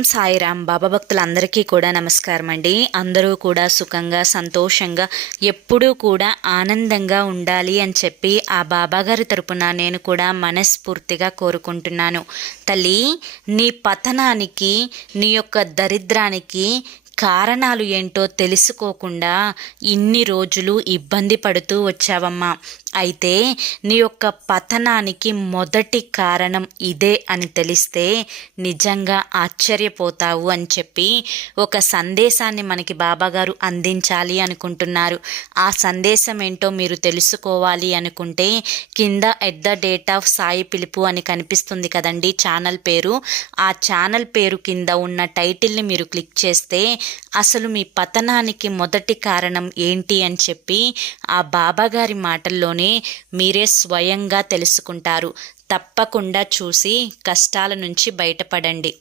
ఓం సాయిరామ్. బాబా భక్తులందరికీ కూడా నమస్కారం అండి. అందరూ కూడా సుఖంగా సంతోషంగా ఎప్పుడూ కూడా ఆనందంగా ఉండాలి అని చెప్పి ఆ బాబాగారి తరపున నేను కూడా మనస్ఫూర్తిగా కోరుకుంటున్నాను. తల్లి, నీ పతనానికి, నీ యొక్క దరిద్రానికి కారణాలు ఏంటో తెలుసుకోకుండా ఇన్ని రోజులు ఇబ్బంది పడుతూ వచ్చావమ్మా. అయితే నీ యొక్క పతనానికి మొదటి కారణం ఇదే అని తెలిస్తే నిజంగా ఆశ్చర్యపోతావు అని చెప్పి ఒక సందేశాన్ని మనకి బాబాగారు అందించాలి అనుకుంటున్నారు. ఆ సందేశం ఏంటో మీరు తెలుసుకోవాలి అనుకుంటే కింద @సాయి పిలుపు అని కనిపిస్తుంది కదండి ఛానల్ పేరు. ఆ ఛానల్ పేరు కింద ఉన్న టైటిల్ని మీరు క్లిక్ చేస్తే అసలు మీ పతనానికి మొదటి కారణం ఏంటి అని చెప్పి ఆ బాబాగారి మాటల్లోనే మీరే స్వయంగా తెలుసుకుంటారు. తప్పకుండా చూసి కష్టాల నుంచి బయటపడండి.